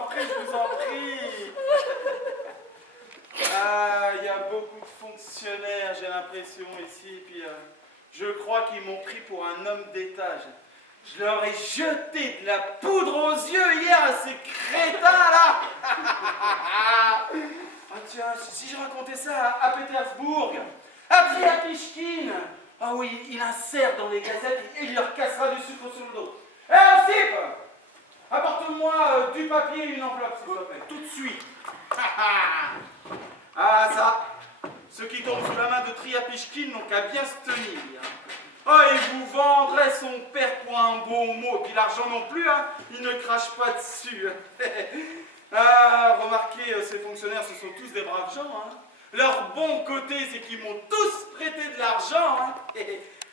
en prie, je vous en prie. Ah, il y a beaucoup de fonctionnaires, j'ai l'impression, ici. Et puis, je crois qu'ils m'ont pris pour un homme d'État. Je leur ai jeté de la poudre aux yeux hier à ces crétins-là. Ah tiens, si je racontais ça à Pétersbourg, à Triapishkin, ah oui, il insère dans les gazettes et il leur cassera du sucre sur le dos. Eh, Osip, apporte-moi du papier et une enveloppe, s'il te plaît, tout de suite. Ah ça, ceux qui tombent sous la main de Triapishkin n'ont qu'à bien se tenir. Oh, il vous vendrait son père pour un bon mot, et puis l'argent non plus, hein, il ne crache pas dessus. Ah, remarquez, ces fonctionnaires, ce sont tous des braves gens. Hein. Leur bon côté, c'est qu'ils m'ont tous prêté de l'argent. Hein.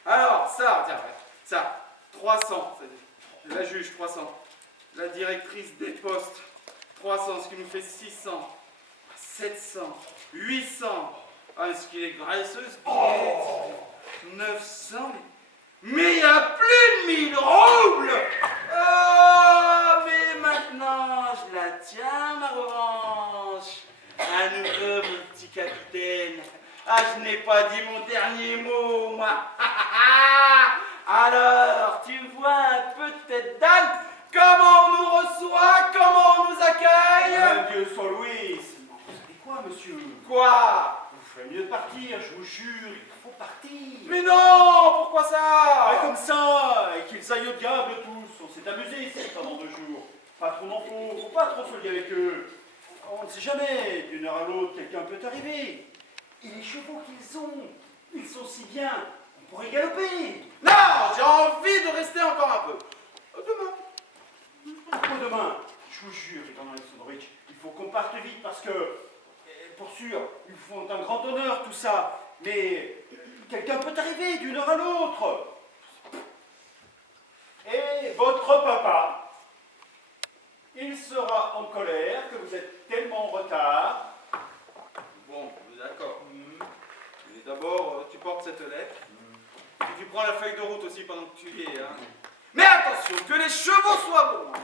Alors, ça, tiens, ça, 300, la juge, 300. La directrice des postes, 300, ce qui nous fait 600, 700, 800. Ah, est-ce qu'il est graisseux, ce billet? 900. Mais il y a plus de 1000 roubles. Oh, mais maintenant, je la tiens, ma revanche. À nouveau, mon petit capitaine. Ah, je n'ai pas dit mon dernier mot, moi. Alors, tu vois un peu de tête d'âne, comment on nous reçoit, comment on nous accueille? Mon Dieu, Saint Louis. Vous savez quoi, monsieur? Quoi? Vous ferez mieux de partir, je vous jure, il faut partir. Mais non, pourquoi ça? Ah, comme ça, et qu'ils aillent au diable tous. On s'est amusé ici pendant 2 jours. Pas trop n'en faut pas trop se lier avec eux. On ne sait jamais, d'une heure à l'autre, quelqu'un peut arriver. Et les chevaux qu'ils ont, ils sont si bien, on pourrait galoper. Non, j'ai envie de rester encore un peu. Demain. Pourquoi demain? Je vous jure, Ivan Alexandrovitch, il faut qu'on parte vite parce que, pour sûr, ils font un grand honneur tout ça, mais quelqu'un peut arriver d'une heure à l'autre. Et votre papa, il sera en colère que vous êtes tellement en retard. Bon, d'accord. Mais d'abord, tu portes cette lettre. Et tu prends la feuille de route aussi pendant que tu y es. Hein. Mais attention, que les chevaux soient bons. Hein.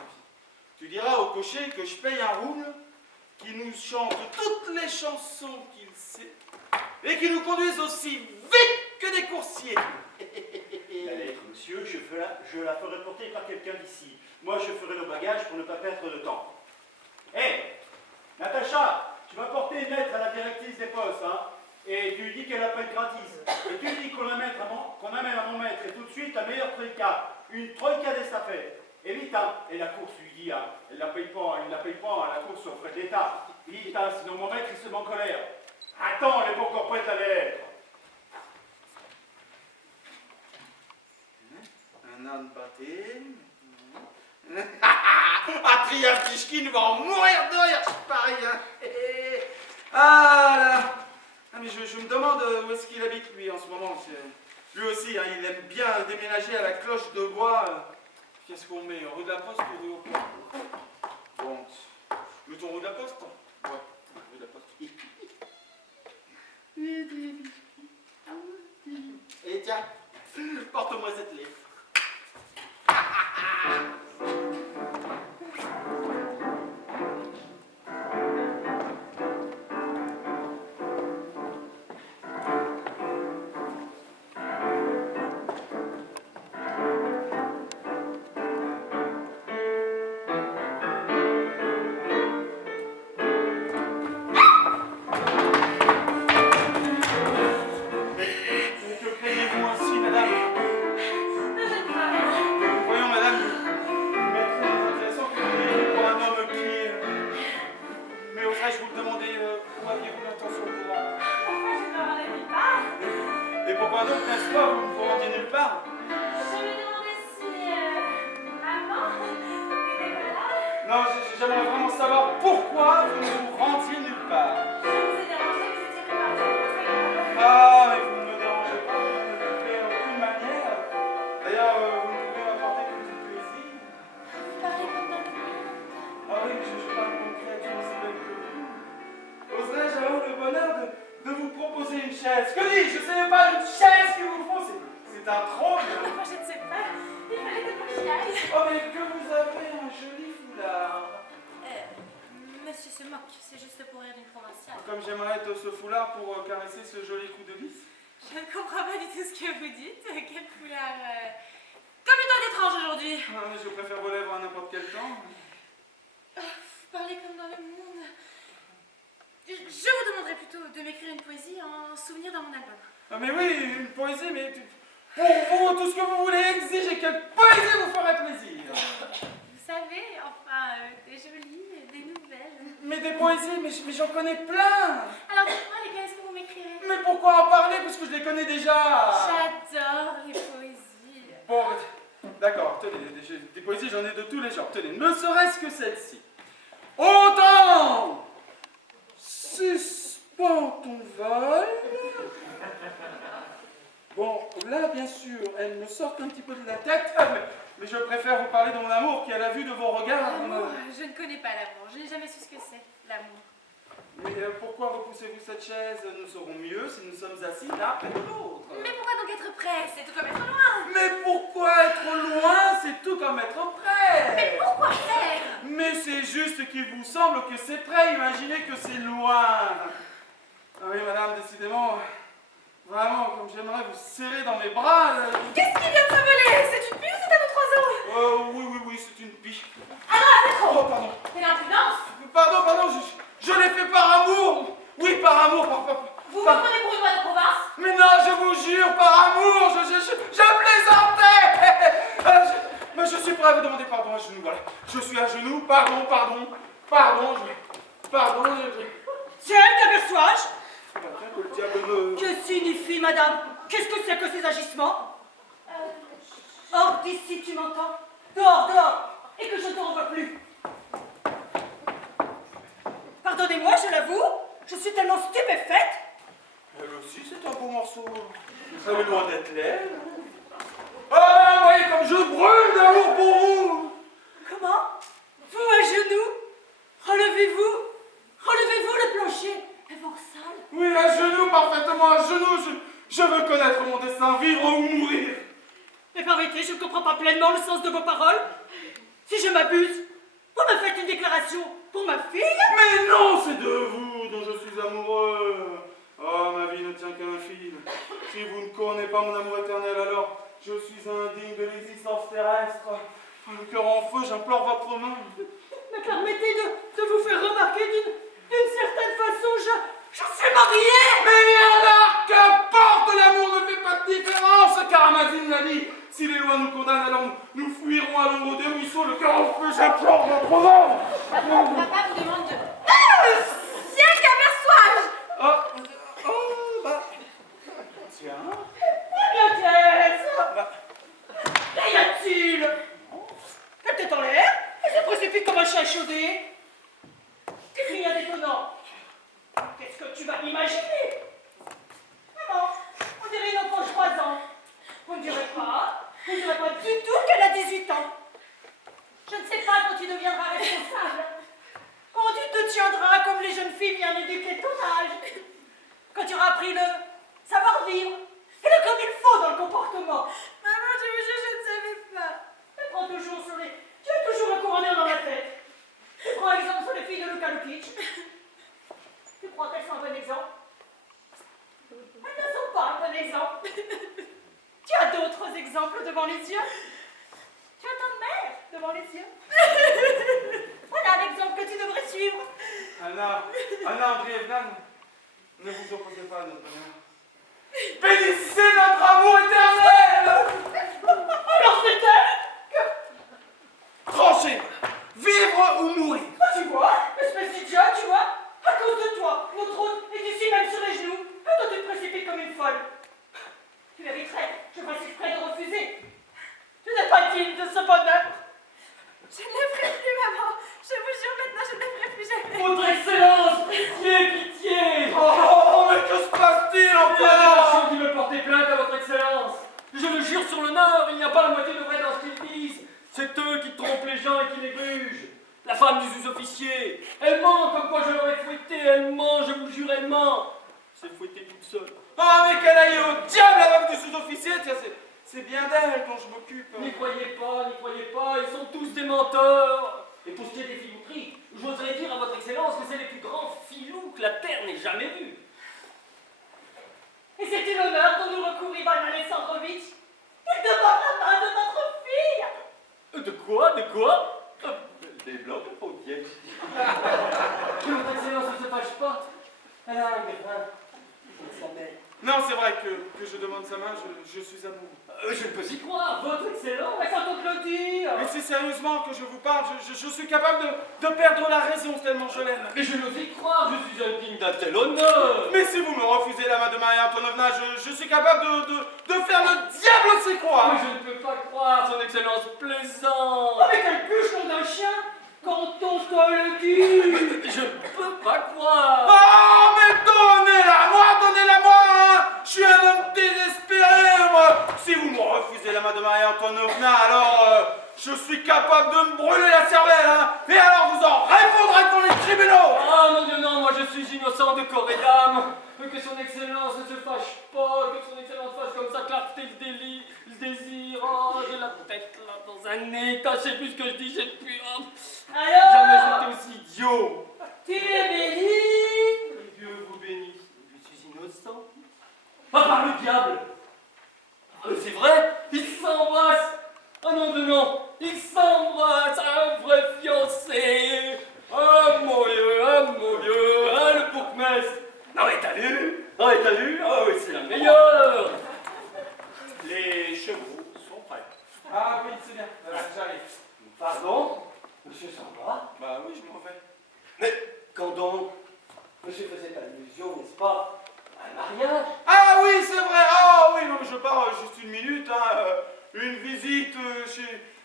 Tu diras au cocher que je paye un rouble qui nous chante toutes les chansons qu'il sait et qui nous conduise aussi vite que des coursiers. La lettre, monsieur, je la ferai porter par quelqu'un d'ici. Moi, je ferai le bagage pour ne pas perdre de temps. Hé, Natacha, tu vas porter une lettre à la directrice des postes, hein, et tu lui dis qu'elle appelle gratis. Et tu lui dis qu'on amène à mon maître, et tout de suite, la meilleure troïka, une troïka d'estafette. Et vite, hein, et la course lui dit, hein, il ne la paye pas, la course aux frais d'État. Vite, hein, sinon mon maître, il se met en colère. Attends, elle n'est pas encore prête à l'être. Un âne batté. Ah, Triapishkin va en mourir de rire, c'est pareil. Hein. Ah là. Ah, mais je me demande où est-ce qu'il habite lui en ce moment. Lui aussi, hein, il aime bien déménager à la cloche de bois. Qu'est-ce qu'on met? Rue de la Poste ou rue au Pont? Bon, mettons rue de la Poste. Ouais, rue de la Poste. Et tiens, porte-moi cette lettre. J'aimerais vraiment savoir pourquoi vous ne vous rendiez nulle part. Je vous ai dérangé, vous étiez préparé pour votre réunion. Ah, mais vous ne me dérangez pas, vous ne me coupez en aucune manière. D'ailleurs, vous ne pouvez m'apporter qu'une petite poésie. Vous parlez comme dans le monde. Ah oui, je parle comme une créature aussi belle que vous. Oserais-je avoir le bonheur de vous proposer une chaise? Que dis-je? Ce n'est pas une chaise qu'il vous faut, c'est un trône. Moi, je ne sais pas. Il fallait que j'y aille. Oh, mais que vous avez un joli foulard. moque, c'est juste pour rire d'une provinciale. Comme j'aimerais être ce foulard pour caresser ce joli coup de vis. Je ne comprends pas du tout ce que vous dites. Quel foulard complètement étrange aujourd'hui. Ah, je préfère vos lèvres à n'importe quel temps. Vous parlez comme dans le monde. Je vous demanderais plutôt de m'écrire une poésie en souvenir dans mon album. Ah, mais oui, une poésie, mais pour vous, tout ce que vous voulez, exigez quelle poésie vous ferait plaisir. Vous savez, enfin, des jolies, des nouvelles. Mais des poésies, mais j'en connais plein. Alors dites-moi lesquelles est-ce que vous m'écrirez? Mais pourquoi en parler, puisque je les connais déjà. J'adore les poésies. Bon, d'accord, tenez, des poésies, j'en ai de tous les genres. Tenez, ne serait-ce que celle-ci. Autant suspends ton vol. Bon, là, bien sûr, elles me sortent un petit peu de la tête, mais je préfère vous parler de mon amour qui, à la vue de vos regards... L'amour, je ne connais pas l'amour. Je n'ai jamais su ce que c'est, l'amour. Mais pourquoi repoussez-vous cette chaise? Nous serons mieux si nous sommes assis l'un près de l'autre. Mais pourquoi donc être près? C'est tout comme être loin. Mais pourquoi être loin? C'est tout comme être près. Mais pourquoi faire? Mais c'est juste qu'il vous semble que c'est près. Imaginez que c'est loin. Ah oui, madame, décidément... Vraiment, comme j'aimerais vous serrer dans mes bras. Qu'est-ce qui vient de s'envoler? C'est une pie ou c'est un autre oiseau? Oui, c'est une pie. Ah non, c'est trop. Oh, pardon. C'est l'impudence. Pardon, je l'ai fait par amour. Oui, par amour, Vous me prenez pour une voix de province? Mais non, je vous jure, par amour, je plaisantais. Mais je suis prêt à vous demander pardon à genoux, voilà. Je suis à genoux, pardon. C'est elle t'aperçois-je? Que le diable me... Que signifie, madame? Qu'est-ce que c'est que ces agissements? Hors d'ici, tu m'entends? Dehors, et que je ne te revoie plus. Pardonnez-moi, je l'avoue, je suis tellement stupéfaite. Elle aussi, c'est un beau morceau. Elle est loin d'être laide. Ah, vous voyez comme je brûle d'amour pour vous. Comment? Vous à genoux? Relevez-vous le plancher. Et vos sale. Oui, à genoux, parfaitement à genoux. Je veux connaître mon destin, vivre ou mourir. Mais permettez, je ne comprends pas pleinement le sens de vos paroles. Si je m'abuse, vous me faites une déclaration pour ma fille? Mais non, c'est de vous dont je suis amoureux. Oh, ma vie ne tient qu'à un fil. Si vous ne connaissez pas mon amour éternel, alors je suis indigne de l'existence terrestre. Le cœur en feu, j'implore votre main. Mais permettez de vous faire remarquer d'une certaine façon, je suis mariée! Mais alors, qu'importe, l'amour ne fait pas de différence, car Amazine l'a dit. Si les lois nous condamnent, alors nous fuirons à l'ombre des ruisseaux, le cœur en feu, j'implore votre main. Papa vous demande de... Ciel qu'aperçois-je? Bah. Tiens. Bien qu'est-ce? Bah. Qu'y a-t-il? La tête en l'air, elle se précipite comme un chat échaudé. Qu'est-ce qu'il y a d'étonnant? Qu'est-ce que tu vas imaginer? Maman, on dirait une enfant de 3 ans. Vous ne direz pas du tout qu'elle a 18 ans. Je ne sais pas quand tu deviendras responsable. Quand tu te tiendras comme les jeunes filles bien éduquées de ton âge. Quand tu auras appris le savoir-vivre et le comme il faut dans le comportement. Maman, je vous jure, je ne savais pas. Tu prends toujours sur les... Tu as toujours le couronnaire dans la tête. Tu prends exemple sur les filles de Luka Lukic. Tu crois qu'elles sont un bon exemple? Elles ne sont pas un bon exemple. Tu as d'autres exemples devant les yeux? Tu as ta mère devant les yeux? Voilà l'exemple que tu devrais suivre. Anna Andrievna, ne vous opposez pas à notre bonheur. Bénissez notre amour éternel! Alors c'est elle? Tranchez! Vivre ou mourir! Tu vois, espèce d'idiot, tu vois? À cause de toi, notre hôte est ici même sur les genoux. Et toi tu te précipites comme une folle. Tu mériterais, je fasse exprès de refuser. Tu n'es pas digne de ce bonheur. Je ne le ferai plus, maman. Je vous jure, maintenant, je ne le ferai plus jamais. Votre Excellence, pitié! Oh, mais que se passe-t-il Il y a des encore? marchands qui veulent porter plainte à votre excellence. Je le jure sur l'honneur, il n'y a pas la moitié de vrai dans ce qu'ils disent. C'est eux qui trompent les gens et qui les grugent. La femme du sous-officier, elle ment comme quoi je l'aurais fouettée, elle ment, je vous jure, elle ment. C'est fouettée toute seule. Oh, mais qu'elle aille au diable, la femme du sous-officier! Tiens, c'est bien d'elle dont je m'occupe. N'y croyez pas, ils sont tous des menteurs. Et pour ce qui est des filouteries, j'oserais dire à votre excellence que c'est les plus grands filous que la terre n'ait jamais vus. Et c'est une honneur dont nous recourt Ivan Alexandrovitch. Il demande la main de notre fille. De quoi? De quoi? Des blancs de paupières. Que votre excellence ne se fâche pas. Elle a un grain. Elle s'appelle. Non, c'est vrai que je demande sa main, je suis amoureux. Je ne peux y croire, votre excellence. Mais quand on te le dit. Mais c'est sérieusement que je vous parle, je suis capable de perdre la raison tellement je l'aime. Mais je n'ose y croire, je suis indigne d'un tel honneur. Mais si vous me refusez la main de Maria Antonovna, je suis capable de faire le diable sait quoi. Mais je ne peux pas croire, son excellence plaisante. Oh, mais quel bûcheron d'un chien quand on te le dit. Je ne peux pas croire. Oh, mais donnez-la moi hein. Je suis un homme désespéré, moi. Si vous me refusez la main de Maria Antonovna, alors je suis capable de me brûler la cervelle, hein. Et alors vous en répondrez devant les tribunaux. Ah mon Dieu, non, moi je suis innocent de corps et d'âme. Que son excellence ne se fâche pas, que son excellence fasse comme sa clarté le désir. Oh, j'ai la tête là dans un état, je sais plus ce que je dis, j'ai plus. Oh. Jamais Alors, j'étais aussi idiot. tu es béni. Que Dieu vous bénisse. Je suis innocent. Ah, par le diable. Ah, mais c'est vrai, ils s'embrassent. Ah non, non, ils s'embrassent. Un vrai fiancé. Ah mon Dieu, ah le bourgmestre. Non mais t'as vu? Ah mais t'as vu? Ah oui, c'est la meilleure. Les chevaux sont prêts. Ah oui, c'est bien, j'arrive. Pardon? Monsieur s'en va? Bah oui, je m'en vais. Mais quand donc? Monsieur faisait allusion, n'est-ce pas, à un mariage? Ah oui, c'est vrai. Ah oui, non, mais je pars juste une minute, hein. Une visite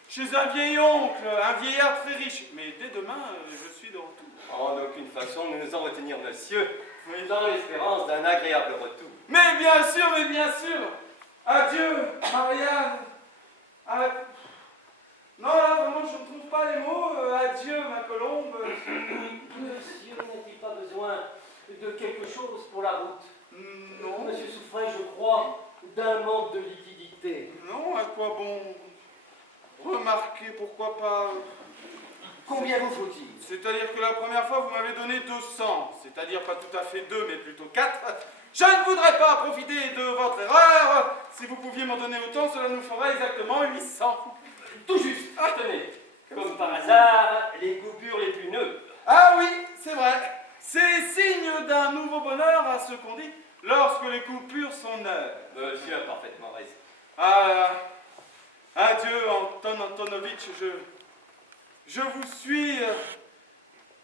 chez un vieil oncle, un vieillard très riche. Mais dès demain, je suis de retour. En aucune façon, nous nous en retenir, monsieur, mais dans l'espérance d'un agréable retour. Mais bien sûr. Adieu, Marianne. Non, là, vraiment, je ne trouve pas les mots. Adieu, ma colombe. Monsieur n'a-t-il pas besoin de quelque chose pour la route? Non. Monsieur souffrait, je crois, d'un manque de liquidité. Non, à quoi bon? Remarquez, pourquoi pas... Combien vous faut-il? C'est-à-dire que la première fois, vous m'avez donné 200. C'est-à-dire pas tout à fait 2, mais plutôt 4. Je ne voudrais pas profiter de votre erreur. Si vous pouviez m'en donner autant, cela nous ferait exactement 800. Tout juste, tenez. Comme par hasard, les coupures les plus neuves. Ah oui, c'est vrai. C'est signe d'un nouveau bonheur à ce qu'on dit lorsque les coupures sont neuves. Monsieur a parfaitement raison. Ah, adieu, Anton Antonovitch, je vous suis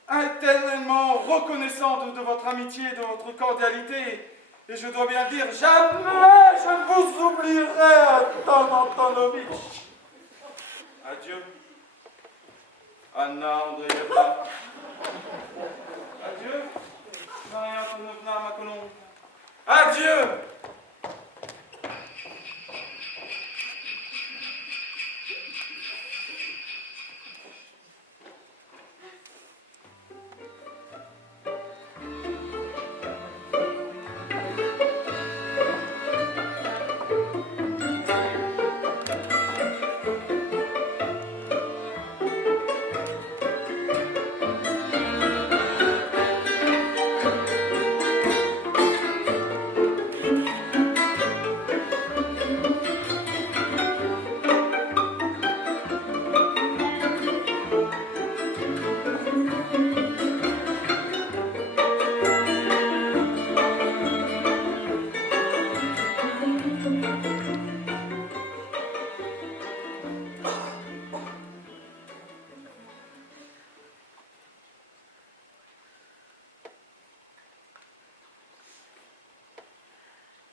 éternellement reconnaissant de votre amitié, de votre cordialité. Et je dois bien dire, jamais je ne vous oublierai, Anton Antonovitch. Adieu, Anna Andreevna. Adieu, Maria Antonovna, ma colombe. Adieu.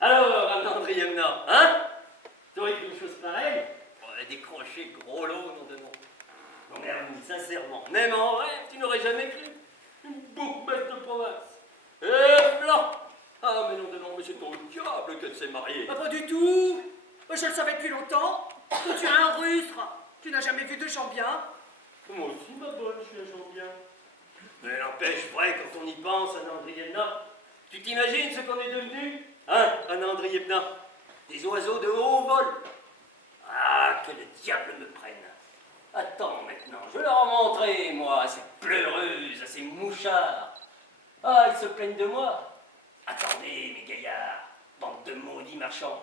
Alors, Anna Andrievna, hein? T'aurais cru une chose pareille? On a décroché gros lot, nom de nom. Non mais Hermine, sincèrement, même en rêve, tu n'aurais jamais cru. Une bourgmestre de province. Et blanc! Ah mais non de nom, mais c'est au diable qu'elle s'est mariée. Ah, pas du tout. Je le savais depuis longtemps. Que tu es un rustre. Tu n'as jamais vu de gens bien. Moi aussi, ma bonne, je suis un gens bien. Mais n'empêche, vrai, quand on y pense, Anna Andrievna, tu t'imagines ce qu'on est devenu? Hein, Anna Andrievna? Des oiseaux de haut vol. Ah, que le diable me prenne. Attends maintenant, je vais leur en montrer, moi, à ces pleureuses, à ces mouchards. Ah, ils se plaignent de moi. Attendez, mes gaillards, bande de maudits marchands.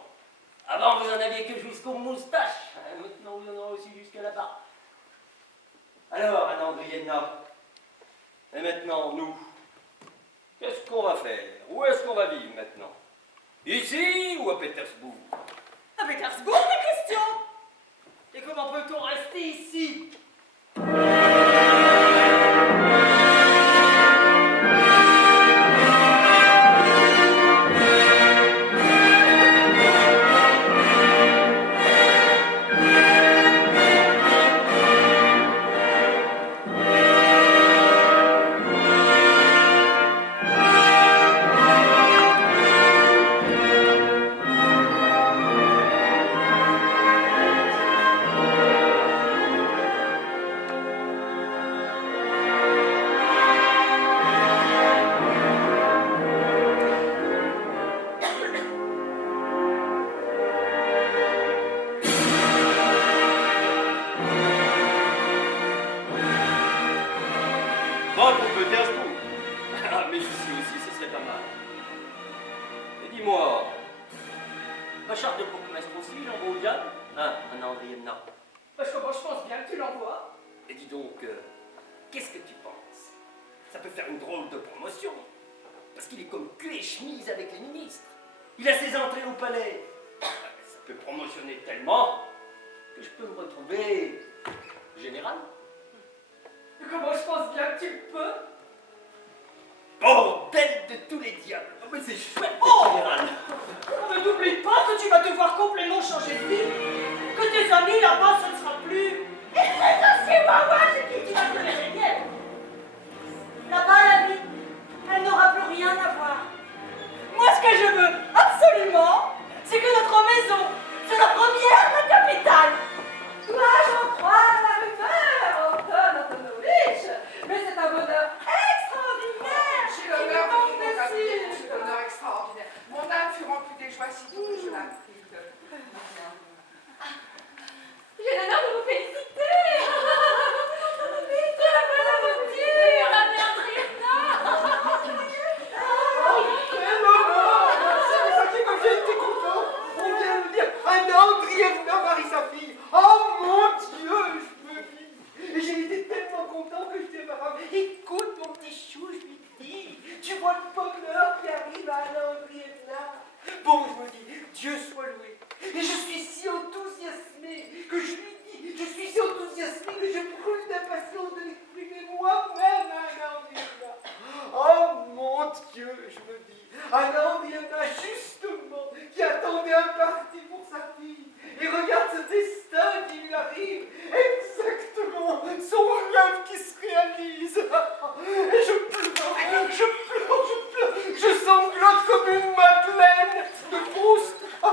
Avant, vous en aviez que jusqu'aux moustaches. Maintenant, vous en aurez aussi jusqu'à la barbe. Alors, Anna Andrievna, et maintenant, nous, qu'est-ce qu'on va faire? Où est-ce qu'on va vivre maintenant? Ici ou à Pétersbourg? À Pétersbourg, la question. Et comment peut-on rester ici? Bon, pour Pétersbourg. Ah, mais ici aussi, ce serait pas mal. Et dis-moi, ma charte de bourgmestre aussi, j'envoie au diable? Hein, Anna Andrievna? Parce que moi, je pense bien que tu l'envoies. Et dis donc, qu'est-ce que tu penses? Ça peut faire une drôle de promotion. Parce qu'il est comme cul et chemise avec les ministres. Il a ses entrées au palais. Ça peut promotionner tellement que je peux me retrouver général. Comment je pense bien que tu le peux? Bordel de tous les diables! Oh, mais c'est chouette, général! Oh, mais n'oublie pas que tu vas devoir complètement changer de vie. Que tes amis là-bas, ce ne sera plus. Et c'est Wawa, c'est qui tu vas te les régler. Là-bas, la vie, elle n'aura plus rien à voir. Moi, ce que je veux absolument, c'est que notre maison soit la première de la capitale. Toi, j'en crois à la rumeur, Anton Antonovitch, mais c'est un bonheur extraordinaire. J'ai qui l'honneur me de tombe vous congratuler pour dessus. cet honneur extraordinaire. Mon âme fut remplie de joie sitôt que je l'appris. J'ai l'honneur de vous féliciter. De la bonne aventure, Anna Andrievna. C'est ça qui comme j'ai été content. On vient de dire Anna Andrievna marie sa fille. Oh mon Dieu, je me dis. Et j'ai été tellement content que je dis à ma femme, écoute mon petit chou, je lui dis, tu vois le bonheur qui arrive à Anna Andrievna. Bon, je me dis, Dieu soit loué. Et je suis si enthousiasmé que je lui dis, je suis si enthousiasmé que je brûle d'impatience de l'exprimer moi-même à Anna Andrievna. Oh mon Dieu, je me dis, Anna Andrievna, justement, qui attendait un parti pour sa fille, et regarde ce destin qui lui arrive, exactement, son rêve qui se réalise. Et je pleure, je sanglote comme une Madeleine de Proust. Et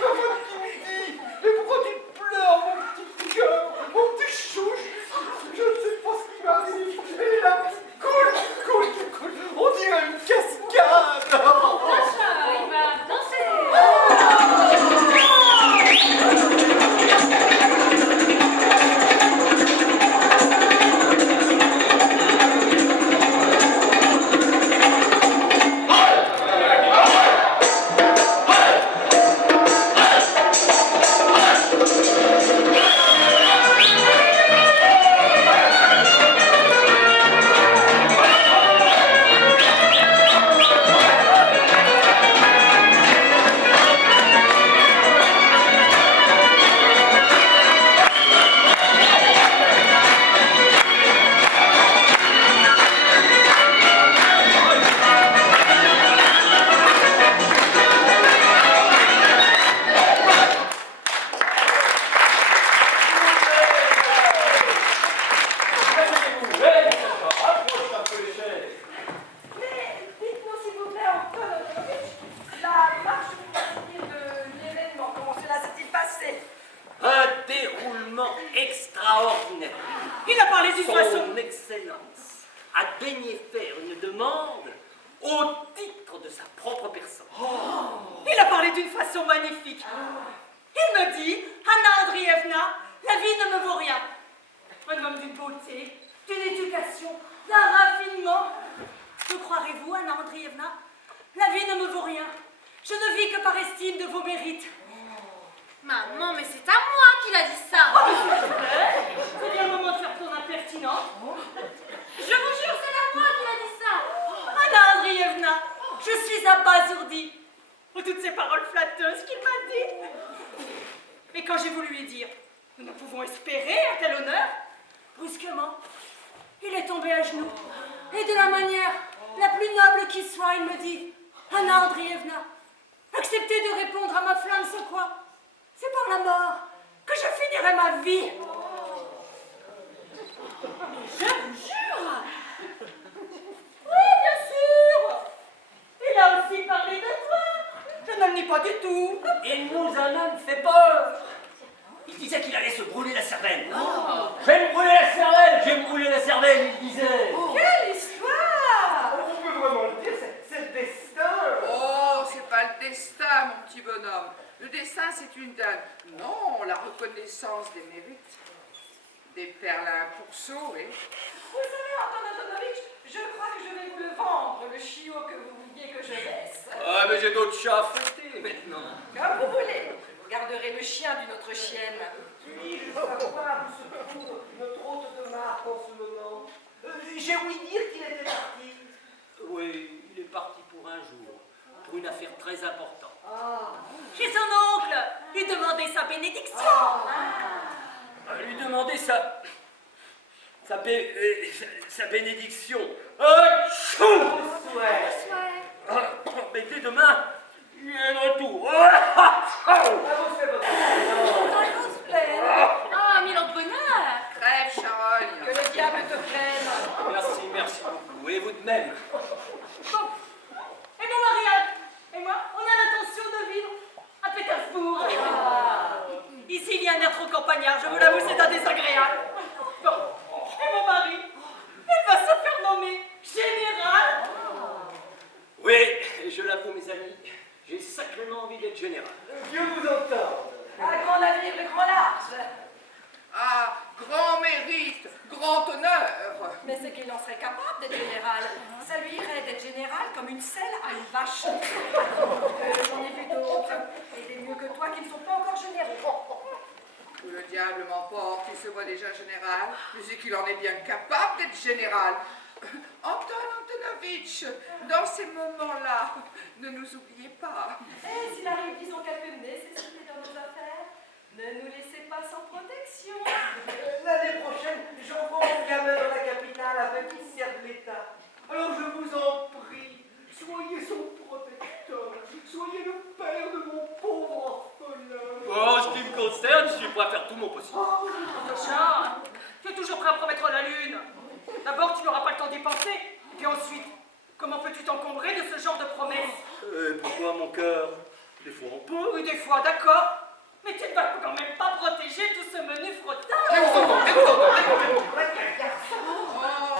ma femme qui me dit, mais pourquoi tu pleures, mon petit cœur, mon petit chouche? Je ne sais pas ce qui m'arrive. Et là, coule. On dirait une cascade. Sacha, il va danser. Mais dites-nous s'il vous plaît, Anton Antonovitch, la marche de l'événement, comment cela s'est-il passé? Un déroulement extraordinaire. Il a parlé d'une façon. Son Excellence a daigné faire une demande au titre de sa propre personne. Il a parlé d'une façon magnifique. Il me dit, Anna Andrievna, la vie ne me vaut rien. Un homme d'une beauté, d'une éducation, d'un raffinement. Me croirez-vous, Anna Andrievna? La vie ne me vaut rien. Je ne vis que par estime de vos mérites. Maman, mais c'est à moi qu'il a dit ça. C'est bien le moment de faire ton impertinent. Je vous jure, c'est à moi qu'il a dit ça. Anna Andrievna, je suis abasourdie de toutes ces paroles flatteuses qu'il m'a dites. Et quand j'ai voulu lui dire, nous ne pouvons espérer un tel honneur, brusquement, il est tombé à genoux. Et de la manière la plus noble qui soit, il me dit, Anna Andrievna, acceptez de répondre à ma flamme sans quoi c'est par la mort que je finirai ma vie. Je vous jure. Oui, bien sûr. Il a aussi parlé de toi. Je ne le nie pas du tout. Il nous en a fait peur. Il disait qu'il allait se brûler la cervelle. Je vais me brûler la cervelle, je vais me brûler la cervelle, il disait. Quelle histoire. On peut vraiment le dire, c'est le destin. Oh, c'est pas le destin, mon petit bonhomme. Le destin, c'est une dame. Non, la reconnaissance des mérites. Des perles pour sauver. Vous savez, Anton Antonovitch, je crois que je vais vous le vendre, le chiot que vous vouliez que je laisse. Ah, mais j'ai d'autres chats à fouetter maintenant. Comme vous voulez. Vous garderez le chien d'une autre chienne. Puis-je savoir où se trouve notre hôte de marque en ce moment? J'ai ouï dire qu'il était parti. Oui, il est parti pour un jour, pour une affaire très importante. Chez son oncle, lui demander sa bénédiction. Lui demander sa bénédiction. Tchou Mais dès demain, il est de retour. Vous faites votre Ah, mille ans de bonheur. Crève, charogne. Que le diable te prenne. Merci beaucoup. Et vous de même. Bon. Et mon mariage et moi, on a l'intention de vivre à Pétersbourg. Ici, il y a un air trop campagnard, je vous l'avoue, c'est un désagréable. Bon. Et mon mari, il va se faire nommer général. Oui, je l'avoue, mes amis, j'ai sacrément envie d'être général. Dieu vous entende. À grand navire, le grand large. Ah, grand mérite, grand honneur. Mais c'est qu'il en serait capable d'être général. Ça lui irait d'être général comme une selle à une vache. J'en ai vu d'autres, et des mieux que toi qui ne sont pas encore généraux. Que le diable m'emporte, il se voit déjà général, mais c'est qu'il en est bien capable d'être général. Anton Antonovitch, dans ces moments-là, ne nous oubliez pas. Et s'il arrive, disons, quelque nécessité dans nos affaires, ne nous laissez pas sans protection. L'année prochaine, j'envoie mon gamin dans la capitale avec qui sert de l'État. Alors je vous en prie, soyez son protecteur, soyez le père de mon pauvre orphelin. En ce qui me concerne, je suis prêt à faire tout mon possible. Richard, tu es toujours prêt à promettre la lune. D'abord, tu n'auras pas le temps d'y penser. Et puis ensuite, comment peux-tu t'encombrer de ce genre de promesses? Pourquoi mon cœur? Des fois on peut. Oui, des fois, d'accord. Mais tu ne vas quand même pas protéger tout ce menu frottage. Mais vous entendez,